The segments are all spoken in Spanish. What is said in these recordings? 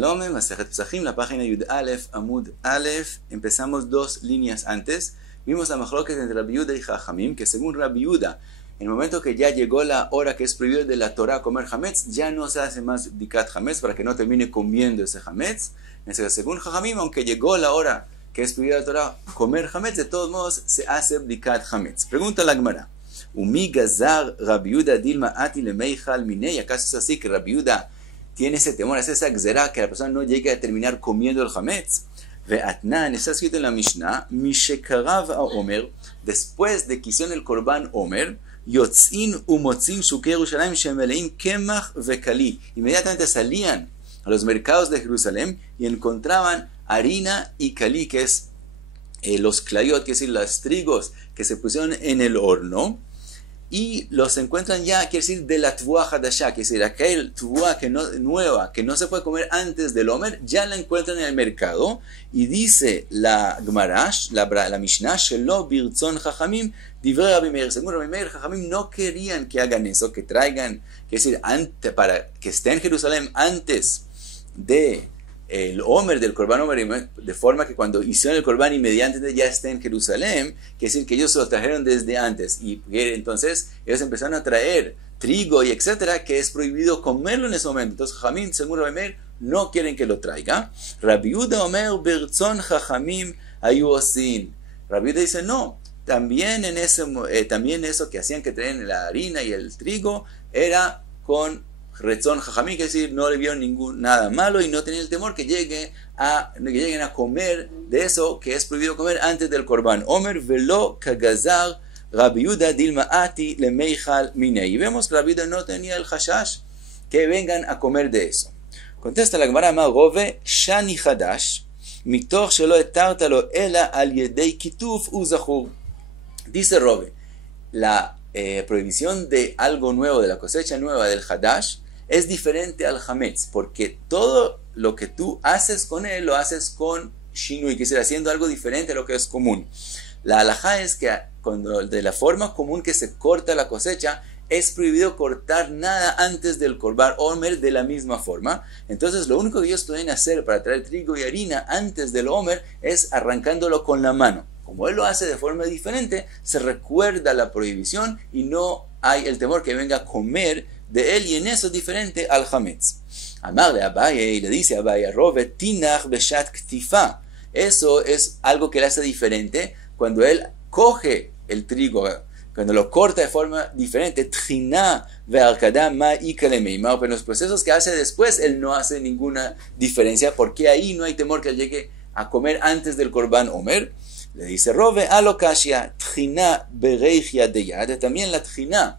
Shalom, Masejet Pesachim, la página Yud Aleph, Amud Aleph. Empezamos 2 líneas antes. Vimos la majloket entre Rabbi Yehuda y Jajamim, que según Rabbi Yehuda, en el momento que ya llegó la hora que es prohibido de la Torah comer Hametz, ya no se hace más Bdikat Hametz para que no termine comiendo ese Hametz. Según Jajamim, aunque llegó la hora que es prohibido de la Torah comer Hametz, de todos modos se hace Bdikat Hametz. Pregunta la Gemara. Umi gazar Rabbi Yehuda dilma ati lemeichal minei. ¿Acaso es así que Rabbi Yehuda tiene ese temor, es esa gzerá que la persona no llegue a terminar comiendo el hametz? Ve'atnan, está escrito en la Mishnah, Mishekarav a Omer, después de que hicieron el korban Omer, Yotzin umotzin shuke Yerushalayim shemeleim kemach vekali. Inmediatamente salían a los mercados de Jerusalén y encontraban harina y kali, que es los clayot, que es decir, los trigos que se pusieron en el horno. Y los encuentran ya, quiere decir, de la tvua hadashá, quiere decir, aquel tvua nueva, que no se puede comer antes del Omer, ya la encuentran en el mercado. Y dice la Gemarash, la Mishnah, Shelo birtzon Jajamim, divrei Rabbi Meir. Según Rabbi Meir, Jajamim no querían que hagan eso, que traigan, quiere decir, para que esté en Jerusalén antes de el Omer del Korban Omer, de forma que cuando hicieron el Korban inmediatamente ya está en Jerusalén, quiere decir que ellos se lo trajeron desde antes, y entonces ellos empezaron a traer trigo y etcétera, que es prohibido comerlo en ese momento. Entonces Jajamim, según Rabbi Meir, no quieren que lo traiga. Rabbi Yehuda Omer Birtzon Jajamim Ayuosin. Rabbi Yehuda dice no, también también eso que hacían, que traían la harina y el trigo, era con Retzon Jajamim, que decir, no le vieron nada malo y no tenían el temor que lleguen a comer de eso que es prohibido comer antes del Korban Omer. Velo kagazar Rabbi Yehuda dilma ati lemeichal minei. Y vemos que Rabbi Yehuda no tenía el hashash que vengan a comer de eso. Contesta la Gemara, ma rove shani hadash mitoch shelo etartalo ela al yedei kituf uzachur. Dice Rove, la prohibición de algo nuevo, de la cosecha nueva del hadash, es diferente al hametz, porque todo lo que tú haces con él, lo haces con shinui, que es haciendo algo diferente a lo que es común. La halajá es que cuando de la forma común que se corta la cosecha, es prohibido cortar nada antes del korban omer de la misma forma. Entonces lo único que ellos pueden hacer para traer trigo y harina antes del omer es arrancándolo con la mano. Como él lo hace de forma diferente, se recuerda la prohibición y no hay el temor que venga a comer de él, y en eso es diferente al hametz. Amarle a Abaye, y le dice a Abaye, Rove tinach beshat ktifa. Eso es algo que le hace diferente cuando él coge el trigo, cuando lo corta de forma diferente. Tchina ve'arkada ma'ika lemeimar. Pero en los procesos que hace después, él no hace ninguna diferencia, porque ahí no hay temor que él llegue a comer antes del korban omer. Le dice Rove alokashia tchina bereichia deyad. También la tchina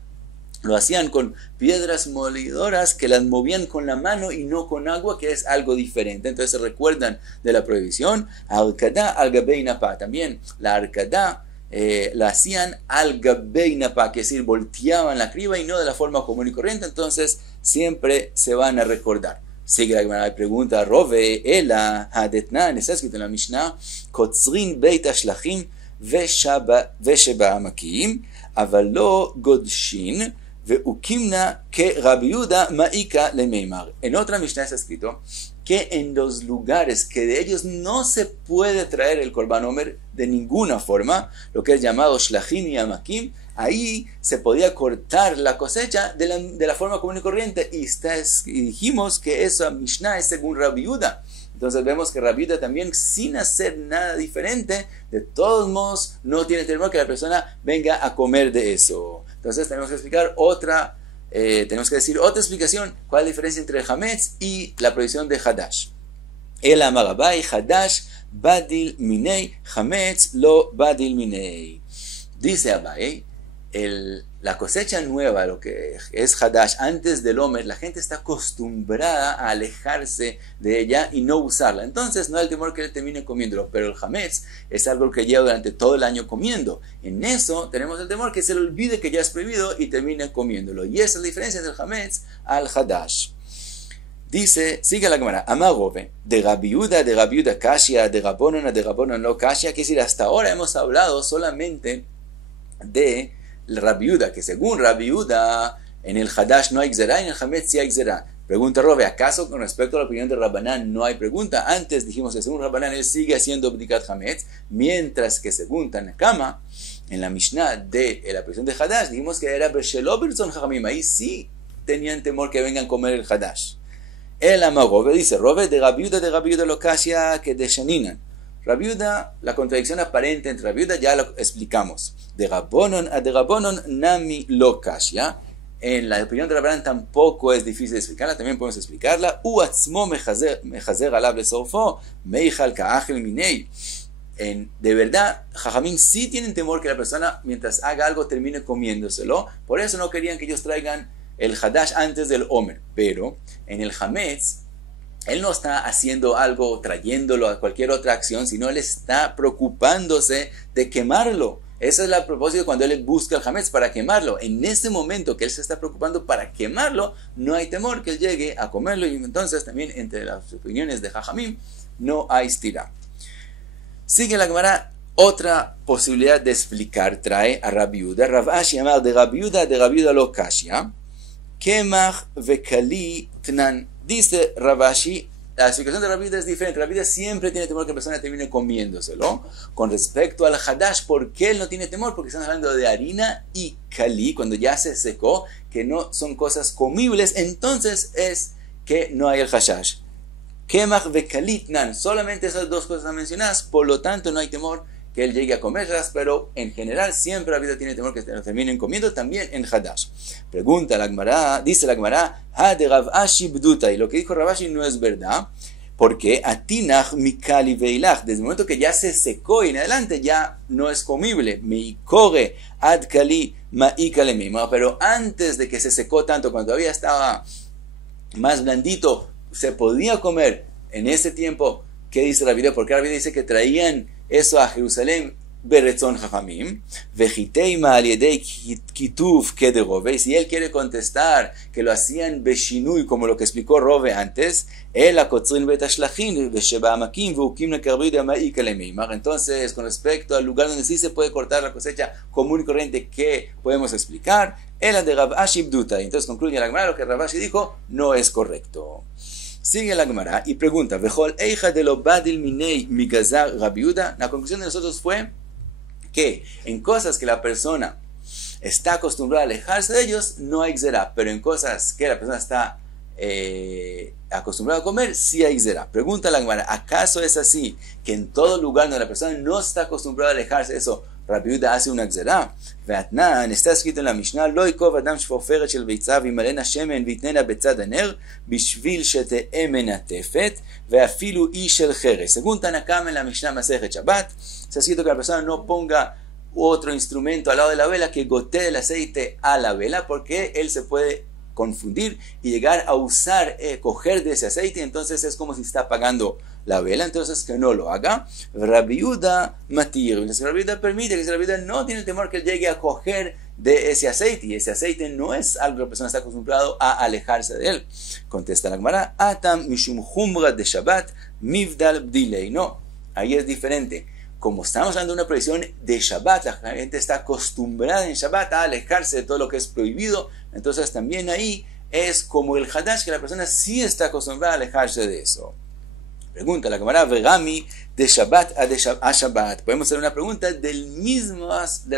lo hacían con piedras molidoras que las movían con la mano y no con agua, que es algo diferente. Entonces se recuerdan de la prohibición. Arcada al gabei napa. También la arcada la hacían al gabei napa, que es decir, volteaban la criba y no de la forma común y corriente. Entonces siempre se van a recordar. Sigue la Gemara y pregunta, Rove, Ela, Hadetnan, está escrito en la Mishnah, Kotzrin beit ashlachim vesheba amakim, avalo godshin, veukimna que Rabbi Yehuda ma'ika lemeimar. En otra Mishnah está escrito que en los lugares que de ellos no se puede traer el korban omer de ninguna forma, lo que es llamado shlachim y amakim, ahí se podía cortar la cosecha de la forma común y corriente, y dijimos que esa Mishnah es según Rabbi Yehuda. Entonces vemos que Rabbi Yehuda también, sin hacer nada diferente, de todos modos no tiene temor que la persona venga a comer de eso. Entonces tenemos que explicar tenemos que decir otra explicación, cuál es la diferencia entre el hametz y la prohibición de hadash. El amar Abaye, hadash badil minei, hametz lo badil minei. Dice Abaye, la cosecha nueva, lo que es hadash, antes del omer, la gente está acostumbrada a alejarse de ella y no usarla. Entonces no hay el temor que él termine comiéndolo, pero el hametz es algo que lleva durante todo el año comiendo. En eso tenemos el temor que se le olvide que ya es prohibido y termine comiéndolo. Y esa es la diferencia entre el hametz al hadash. Dice, sigue la Gemara, Amarove, de Rabbi Yehuda kashia, de Rabbonon no kashia, que decir, hasta ahora hemos hablado solamente de Rabbi Yehuda, que según Rabbi Yehuda, en el hadash no hay gzerá, en el hametz sí hay gzerá. Pregunta Rove, ¿acaso con respecto a la opinión de Rabbanán no hay pregunta? Antes dijimos que según Rabbanán él sigue haciendo Bdikat Hametz, mientras que según Tanakama, en la Mishnah de la presión de Hadash, dijimos que era Beshelo Bertzon Jajamim, ahí sí tenían temor que vengan a comer el Hadash. El Amagove dice, Rove de Rabiuda lo Kashia que de Shaninan. Rabiuda, la contradicción aparente entre Rabiuda ya lo explicamos. De Rabbonon a de Rabbonon nami lo Kashia. En la opinión de Rabbanán tampoco es difícil de explicarla, también podemos explicarla. Uatzmo mechazer alab lesorfo, meichal ka'achel minei. De verdad, Jajamín sí tienen temor que la persona, mientras haga algo, termine comiéndoselo. Por eso no querían que ellos traigan el Hadash antes del Omer. Pero en el Hametz, él no está haciendo algo, trayéndolo a cualquier otra acción, sino él está preocupándose de quemarlo. Ese es el propósito cuando él busca el Hametz, para quemarlo. En ese momento que él se está preocupando para quemarlo, no hay temor que él llegue a comerlo. Y entonces también entre las opiniones de Jajamim no hay stira. Sigue la Gemara, otra posibilidad de explicar, trae a Rabiuda. Rav Ashi amar de Rabiuda lo Kashia, Kemach vekali tnan. Dice Rav Ashi, la explicación de Rabiuda es diferente. Rabiuda siempre tiene temor que la persona termine comiéndoselo. Con respecto al Hadash, ¿por qué él no tiene temor? Porque están hablando de harina y kali, cuando ya se secó, que no son cosas comibles, entonces es que no hay el hashash. Kemach vekalitnan, solamente esas dos cosas mencionadas, por lo tanto no hay temor que él llegue a comerlas, pero en general siempre la vida tiene temor que lo terminen comiendo, también en Hadash. Pregunta la Gemara, dice la Gemara, ha de Rav Ashi bduta, y lo que dijo Rav Ashi no es verdad, porque atinach mikali veilach, desde el momento que ya se secó y en adelante ya no es comible, meikore ad kali maikale mima, pero antes de que se secó tanto, cuando todavía estaba más blandito, se podía comer en ese tiempo. ¿Qué dice la Biblia? Porque la Biblia dice que traían eso a Jerusalén beretzon jajamim, vejiteima aliedei kituv kede Rove. Si él quiere contestar que lo hacían beshinui, como lo que explicó Rove antes, el akotzrin betashlachin vesheba amakim vukim lekarvid ma'ika lemeimar. Entonces, con respecto al lugar donde sí se puede cortar la cosecha común y corriente, ¿qué podemos explicar? El de Rav Ashi bduta. Entonces concluye la Gemara, lo que Rav Ashi dijo no es correcto. Sigue la Gemara y pregunta, Vejol eija de lo badil minei migazar Rabiuda. La conclusión de nosotros fue que en cosas que la persona está acostumbrada a alejarse de ellos, no hay xerá, pero en cosas que la persona está acostumbrada a comer, sí hay xerá. Pregunta la Gemara, ¿acaso es así que en todo lugar donde la persona no está acostumbrada a alejarse de eso, Rabiuda hace una xerá? Ve'atnan, está escrito en la Mishnah, lo ikov adam shfoferet shel beitza v'imalena shemen v'itnena betzad haner bishvil shete'eh menatefet ve'afilu ish shel cheres. Según Tanakama en la Mishnah Masechet Shabbat, está escrito que la persona no ponga otro instrumento al lado de la vela que gotee el aceite a la vela, porque él se puede confundir y llegar a usar, coger de ese aceite, entonces es como si está apagando la vela, entonces que no lo haga. Rabiuda matir, entonces Rabiuda permite, que si Rabiuda no tiene temor que él llegue a coger de ese aceite, y ese aceite no es algo que la persona está acostumbrado a alejarse de él. Contesta la Gemara, atam mishum humra de Shabbat mivdal bdilei. No, ahí es diferente. Como estamos hablando de una prohibición de Shabbat, la gente está acostumbrada en Shabbat a alejarse de todo lo que es prohibido, entonces también ahí es como el Hadash, que la persona sí está acostumbrada a alejarse de eso. Pregunta la Gemara, Vegami de Shabbat a Shabbat. Podemos hacer una pregunta de las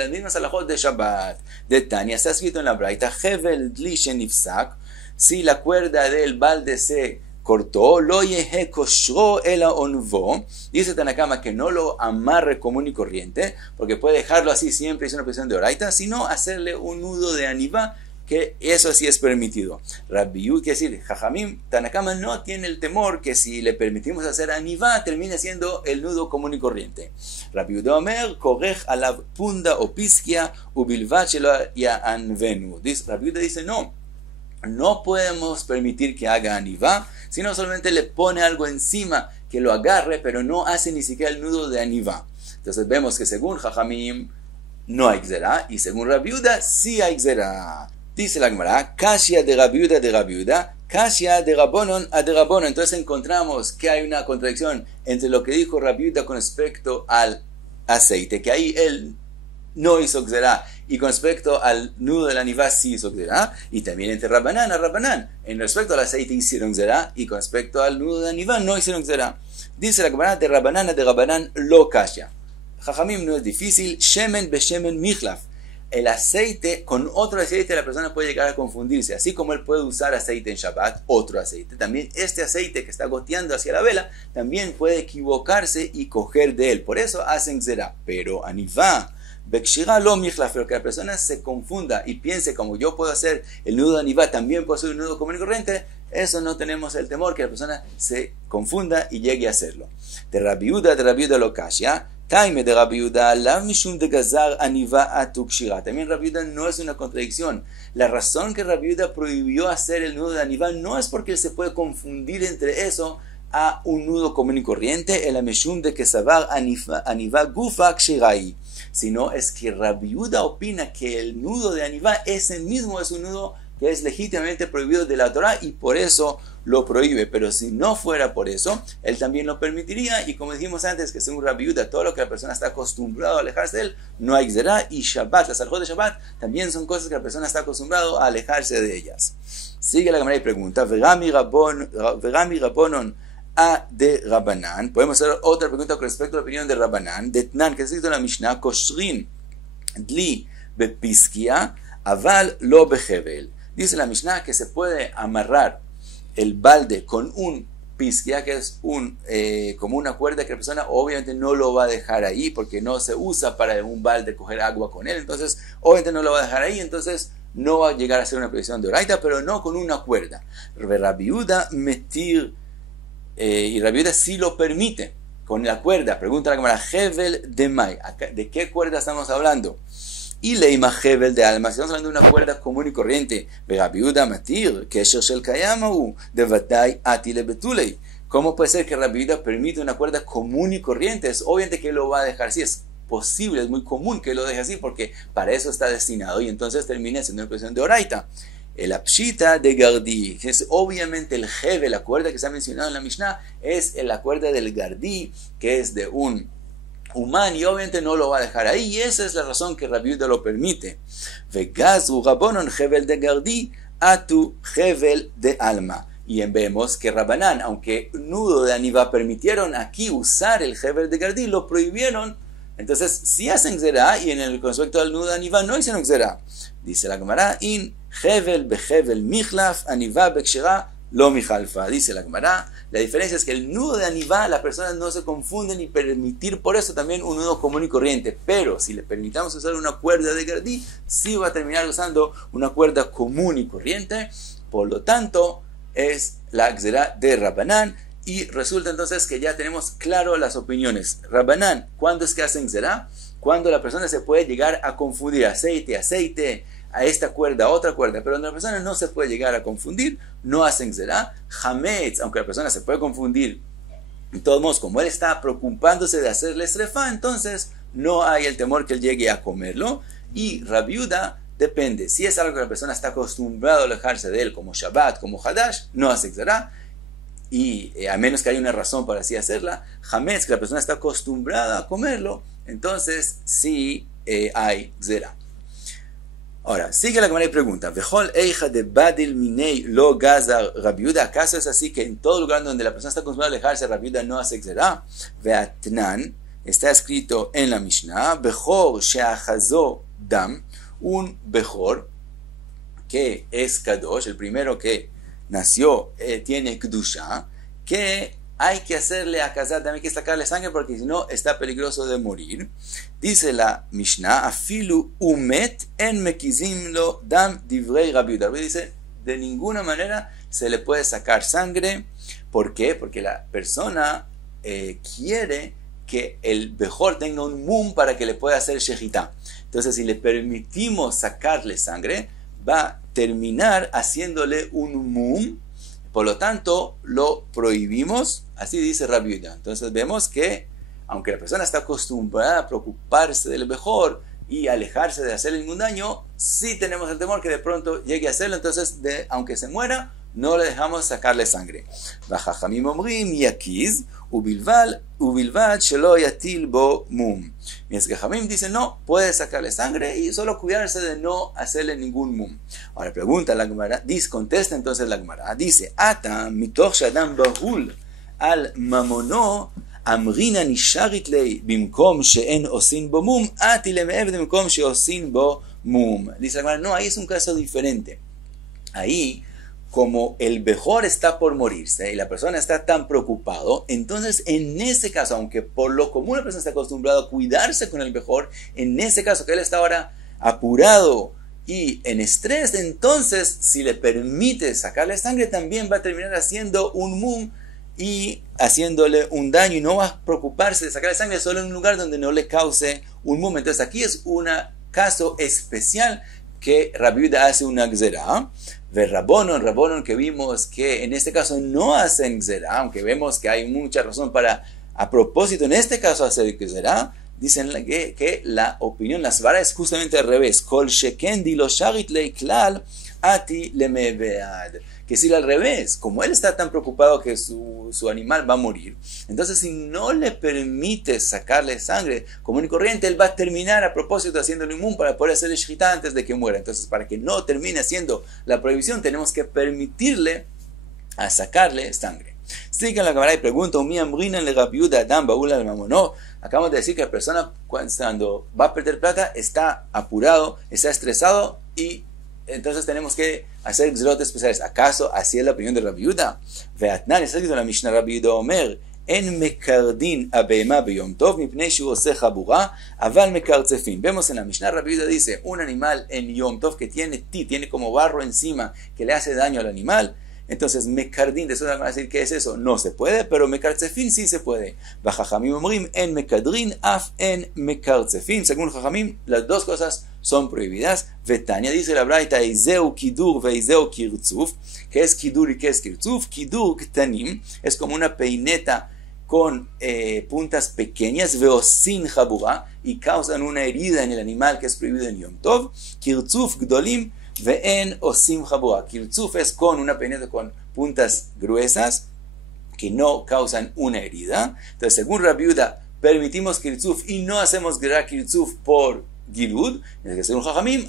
mismas alajot de Shabbat. De Tania, está escrito en la Braita, Hevel dli shenifsak, si la cuerda del balde se cortó, lo yehe koshro ela onvo, dice Tanakama que no lo amarre común y corriente, porque puede dejarlo así siempre, es una posición de oraita, sino hacerle un nudo de anivá, que eso sí es permitido. Rabiud, quiere decir, Jajamim, Tanakama no tiene el temor que si le permitimos hacer anivá, termine siendo el nudo común y corriente. Rabiud Omer, korej alav punda o piskia, ubilvat shelo ya'anvenu. Rabiud dice, no podemos permitir que haga anivá, sino solamente le pone algo encima que lo agarre, pero no hace ni siquiera el nudo de anivá. Entonces vemos que según Jajamim no hay xerá, y según Rabiuda sí hay xerá. Dice la Gemara, Kashia de Rabiuda, Kashia de Rabbonon a de Rabbonon. Entonces encontramos que hay una contradicción entre lo que dijo Rabiuda con respecto al aceite, que ahí él no hizo Gzerá, y con respecto al nudo de la Anivá sí hizo Gzerá, y también entre Rabbanán a Rabbanán, en respecto al aceite hicieron Gzerá, y con respecto al nudo de Anivá no hicieron Gzerá. Dice la Gemara de Rabbanán a de Rabbanán lo kasha. Jajamim no es difícil, shemen be shemen michlaf. El aceite con otro aceite la persona puede llegar a confundirse, así como él puede usar aceite en Shabbat, otro aceite, también este aceite que está goteando hacia la vela, también puede equivocarse y coger de él, por eso hacen Gzerá, pero Anivá, Bekshira lo michlaf, pero que la persona se confunda y piense como yo puedo hacer el nudo de Anivá, también puedo hacer un nudo común y corriente, eso no tenemos el temor que la persona se confunda y llegue a hacerlo. De Rabbi Yehuda lo kasha. Taime de Rabbi Yehuda, la mishum de gazar aniva atukshira. También Rabbi Yehuda no es una contradicción. La razón que Rabbi Yehuda prohibió hacer el nudo de Anivá no es porque él se puede confundir entre eso a un nudo común y corriente, el mishum de que sabar Anivá gufa kshirai, sino es que Rabbi Yehuda opina que el nudo de Anivá ese mismo es un nudo que es legítimamente prohibido de la Torah y por eso lo prohíbe, pero si no fuera por eso, él también lo permitiría, y como dijimos antes, que según Rabbi Yehuda, todo lo que la persona está acostumbrado a alejarse de él, no hay Gzerá, y Shabbat, las alajot de Shabbat, también son cosas que la persona está acostumbrado a alejarse de ellas. Sigue la Gemara y pregunta, Vegami Rabbonon a de Rabbanan, podemos hacer otra pregunta con respecto a la opinión de Rabbanan, de Tnan, que es escrito en la Mishnah, Koshrin Dli Bepiskia, Aval lo Behevel. Dice la Mishnah que se puede amarrar el balde con un pisquia, que es como una cuerda que la persona obviamente no lo va a dejar ahí, porque no se usa para un balde coger agua con él, entonces obviamente no lo va a dejar ahí, entonces no va a llegar a ser una prohibición de oraita, pero no con una cuerda. Rabbi Yehuda metir, y Rabbi Yehuda sí lo permite, con la cuerda. Pregunta la cámara, Hevel de Mai, ¿de qué cuerda estamos hablando? Y leima Hevel de alma, si estamos hablando de una cuerda común y corriente, Rabbi Yehuda matir, que es el kayamahu, de vatay atile betulei. ¿Cómo puede ser que Rabbi Yehuda permite una cuerda común y corriente? Es obviamente que lo va a dejar así, es posible, es muy común que lo deje así, porque para eso está destinado, y entonces termina siendo una cuestión de oraita. El apshita de Gardi, que es obviamente el Hevel, la cuerda que está mencionada en la Mishnah, es la cuerda del Gardi, que es de un humano, y obviamente no lo va a dejar ahí, y esa es la razón que Rabbi Yehuda lo permite. Vegazu Rabbonon Hevel de Gardi atu Hevel de alma. Y vemos que Rabbanán, aunque nudo de Anivá permitieron aquí usar el Hevel de Gardi, lo prohibieron. Entonces, si hacen Gzerá, y en el concepto del nudo de Anivá no hicieron Gzerá. Dice la Gemara, in Hevel behevel michlaf, Anivá bekshera lo michalfa. Dice la Gemara, la diferencia es que el nudo de Anivá, las personas no se confunden y permitir por eso también un nudo común y corriente. Pero si le permitamos usar una cuerda de Gardi, sí va a terminar usando una cuerda común y corriente. Por lo tanto, es la Gzerá de Rabbanán. Y resulta entonces que ya tenemos claro las opiniones. Rabbanán, ¿cuándo es que hacen Gzerá? Cuando la persona se puede llegar a confundir aceite, a esta cuerda, a otra cuerda, pero cuando la persona no se puede llegar a confundir, no hacen Gzerá. Hametz, aunque la persona se puede confundir, de todos modos, como él está preocupándose de hacerle srefá, entonces no hay el temor que él llegue a comerlo. Y Rabbi Yehuda depende, si es algo que la persona está acostumbrada a alejarse de él, como Shabbat, como Hadash, no hace Gzerá. Y a menos que haya una razón para así hacerla, Hametz, que la persona está acostumbrada a comerlo, entonces sí hay Gzerá. Ahora, sigue la Gemara y pregunta, Vejol eija de badil minei lo gazar Rabbi Yehuda, ¿acaso es así que en todo lugar donde la persona está acostumbrada a alejarse, Rabbi Yehuda no hace Gzerá? Veatnan, está escrito en la Mishnah, Bejor sheachazo dam, un Bejor que es Kadosh, el primero que nació, tiene Kedusha, que hay que hacerle a casar, también hay que sacarle sangre porque si no está peligroso de morir. Dice la Mishnah, afilu umet en mekizim lo dam divrei Rabbi Yehuda. Dice, de ninguna manera se le puede sacar sangre. ¿Por qué? Porque la persona quiere que el Bejor tenga un mum para que le pueda hacer shejitá. Entonces, si le permitimos sacarle sangre, va a terminar haciéndole un mum. Por lo tanto, lo prohibimos, así dice Rabbi Yehuda. Entonces vemos que, aunque la persona está acostumbrada a preocuparse del Bejor y alejarse de hacerle ningún daño, sí tenemos el temor que de pronto llegue a hacerlo, entonces, aunque se muera, no le dejamos sacarle sangre. Bajajamim omrim yakiz, ubilvad shelo yatil bo mum. Mientras que Jamim dice, no, puede sacarle sangre y solo cuidarse de no hacerle ningún mum. Ahora pregunta la Gemara, contesta entonces la Gemara, dice, Ata mitoch shadam bahul al mamono amrina nisharit lei bimkom she'en osin bo mum, ati leme'ev bimkom she'osin bo mum. Dice la Gemara, no, ahí es un caso diferente. Ahí, como el bejor está por morirse y la persona está tan preocupado, entonces en ese caso, aunque por lo común la persona está acostumbrada a cuidarse con el bejor, en ese caso que él está ahora apurado y en estrés, entonces si le permite sacarle sangre también va a terminar haciendo un mum y haciéndole un daño y no va a preocuparse de sacarle sangre solo en un lugar donde no le cause un mum. Entonces aquí es un caso especial que Rabbi Yehuda hace una gzera. Rabbonon, que vimos que en este caso no hacen gzera, aunque vemos que hay mucha razón para, a propósito, en este caso hacer gzera, dicen que la opinión, la svara es justamente al revés. Kol sheken di lo sharit lei klal ati lemevead. Que si al revés, como él está tan preocupado que su animal va a morir, entonces si no le permite sacarle sangre común y corriente, él va a terminar a propósito haciéndole inmún para poder hacerle shchita antes de que muera. Entonces para que no termine haciendo la prohibición, tenemos que permitirle a sacarle sangre. Sigue la cámara y pregunta, acabamos de decir que la persona cuando va a perder plata está apurado, está estresado y entonces tenemos que hacer gzerot especiales. ¿Acaso así es la opinión de Rabbi Yehuda? Ve'atnan, está escrito en la Mishnah, Rabbi Yehuda Omer, en mekardin abema beyom tov mipnei shu oseh chabura aval mekartzefin. Vemos en la Mishnah, Rabbi Yehuda dice, un animal en Yom Tov que tiene como barro encima, que le hace daño al animal, entonces mekardin, después van a decir ¿qué es eso? No se puede, pero mekartzefin sí se puede. V'chachamim omrim en mekadrin af en mekartzefin. Según Chachamim, las dos cosas son prohibidas. Vetania dice la Braita, Eizeu kidur veizeu kirtzuf. ¿Qué es kidur y qué es kirtzuf? Kidur ktanim es como una peineta con puntas pequeñas, veosin jabura, y causan una herida en el animal que es prohibido en Yom Tov. Kirtzuf gdolim ve'en osim jabura. Kirtzuf es con una peineta con puntas gruesas que no causan una herida. Entonces, según Rabbi Yehuda, permitimos kirtzuf y no hacemos kirtzuf por Gilud, en que según Jajamim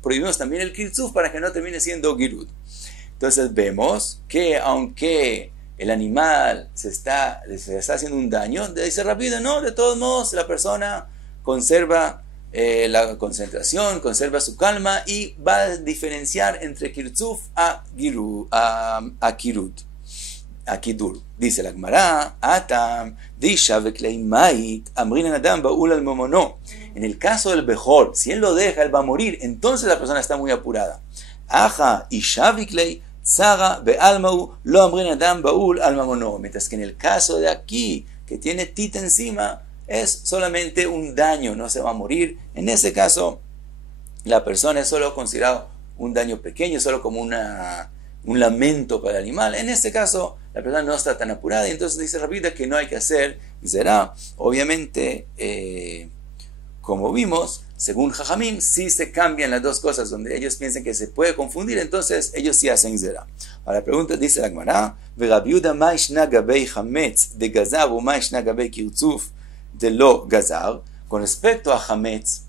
prohibimos también el kirtzuf para que no termine siendo Gilud. Entonces vemos que aunque el animal se está haciendo un daño, dice rápido, no, de todos modos la persona conserva la concentración, conserva su calma y va a diferenciar entre kirtzuf a kirut. A kidur. Dice la Gemara, Atam, Disha veklei mait, amrin adam baul al momono. En el caso del bejor, si él lo deja, él va a morir, entonces la persona está muy apurada. Aja, isha veklei, tzara be'almau, lo amrin adam baul al momono. Mientras que en el caso de aquí, que tiene tita encima, es solamente un daño, no se va a morir. En ese caso, la persona es solo considerado un daño pequeño, solo como un lamento para el animal. En este caso, la persona no está tan apurada y entonces dice Rabbi Yehuda que no hay que hacer zera. Obviamente, como vimos, según Jajamim, sí se cambian las dos cosas, donde ellos piensan que se puede confundir, entonces ellos sí hacen zera. Ahora la pregunta dice la Gemara, Rabbi Yehuda ma ishna gabei chametz de gazar o ma ishna gabei kirtzuf de lo gazar. Con respecto a chametz,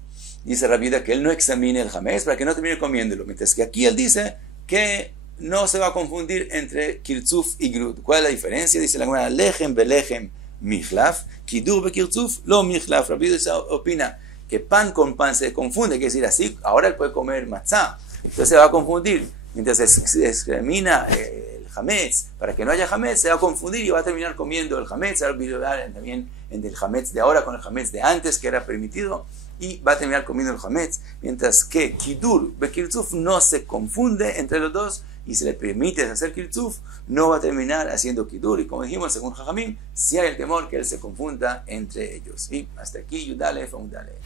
dice Rabbi Yehuda que él no examine el chametz para que no termine comiéndolo, mientras que aquí él dice que no se va a confundir entre kirtzuf y grud. ¿Cuál es la diferencia? Dice la Gemara, lechem belechem michlaf, kidur bekirtzuf lo michlaf. Rabbi Yehuda opina que pan con pan se confunde, quiere decir así, ahora él puede comer matzah, entonces se va a confundir. Mientras se examina el hametz, para que no haya hametz, se va a confundir y va a terminar comiendo el hametz. Se va a olvidar también entre el hametz de ahora con el hametz de antes, que era permitido, y va a terminar comiendo el hametz. Mientras que kidur bekirtzuf no se confunde entre los dos, y se le permite hacer kirtzuf, no va a terminar haciendo kidur. Y como dijimos, según Jajamim, si hay el temor que él se confunda entre ellos. Y hasta aquí, Yudalef, Amudalef.